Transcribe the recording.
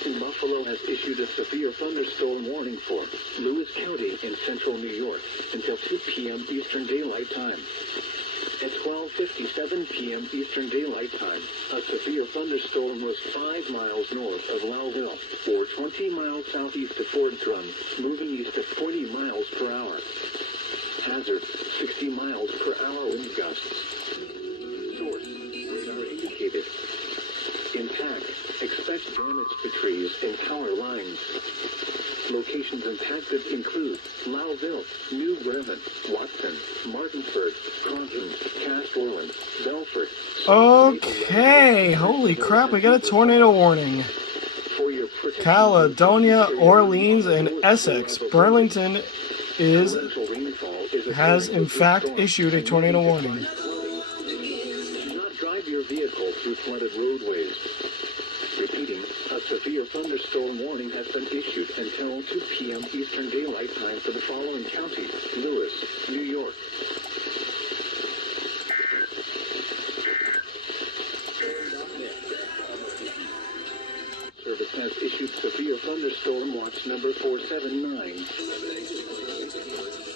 Western Buffalo has issued a severe thunderstorm warning for Lewis County in central New York until 2 p.m. Eastern Daylight Time. At 12:57 p.m. Eastern Daylight Time, a severe thunderstorm was 5 miles north of Lowville, or 20 miles southeast of Fort Drum, moving east at 40 miles per hour. Hazard, 60 miles per hour wind gusts. Source, radar indicated. Impact, expect damage to trees and power lines. Locations impacted include Lowville, New Bremen, Watson, Martinsburg, Crompton, Cast Orland, Belford. Okay, holy crap, we got a tornado warning. Caledonia, Orleans, and Essex. Burlington has in fact issued a tornado warning. Do not drive your vehicle through flooded roadways. Repeating, a severe thunderstorm warning has been issued until 2 p.m. Eastern Daylight Time for the following counties: Lewis, New York. Service has issued severe thunderstorm watch number 479.